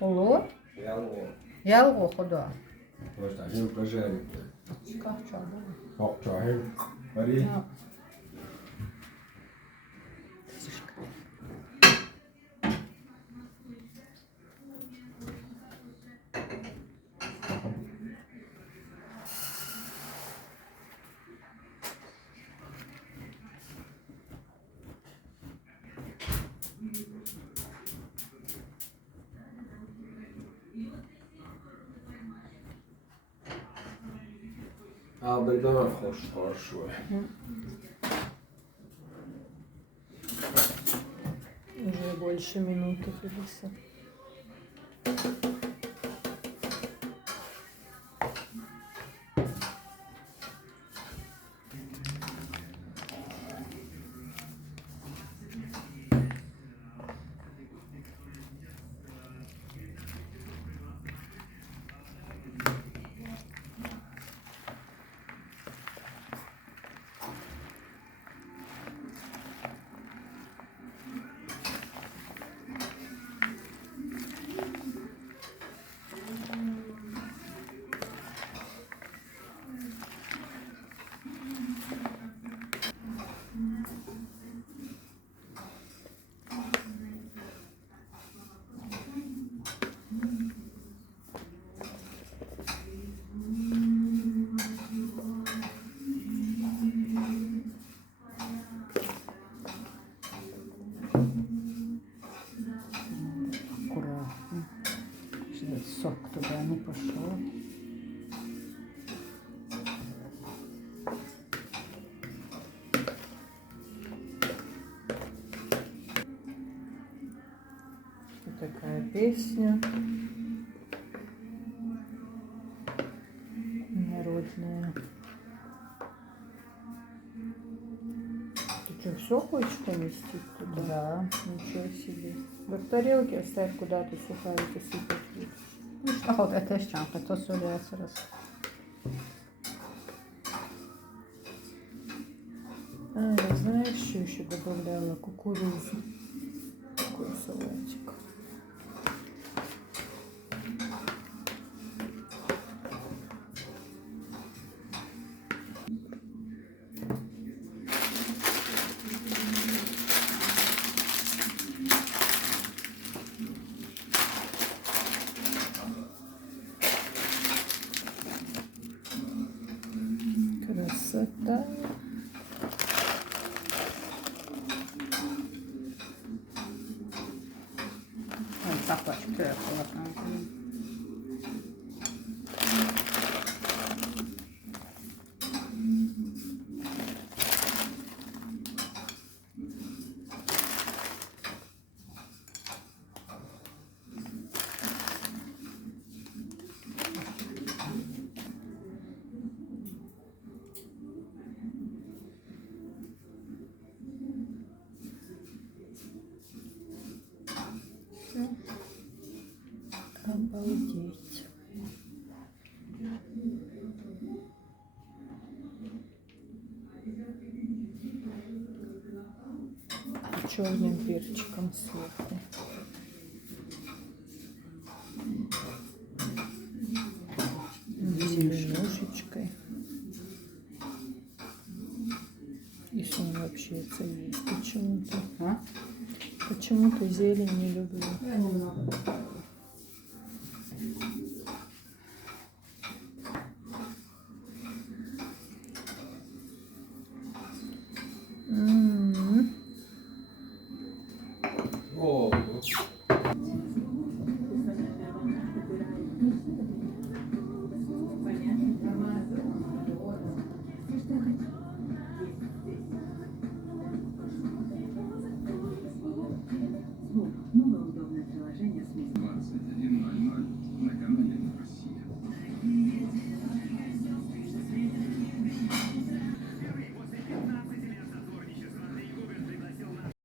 Оло? Ялго хода. Most a heel közeli. Kapcsolatban. Kapcsol a heel. Mari. Aber da hoş. Уже больше минуты, Фелиса. Аккуратно. Чтобы сок туда не пошел. Вот такая песня народная. Ты что, все хочешь поместить туда? Да. Ничего себе. Да в тарелке оставь, куда ты сухарики сыпать будешь. Ну что, вот это щанка, то соляется раз. А, я знаешь, что еще добавляла? Кукурузу. Такой салатик. Красота. Ой, сахарчик приехала там. Обалдеть. Черным перчиком сверху. Зеленушечкой. Если он вообще это есть почему-то. А? Почему-то зелень не люблю. Я немного. О,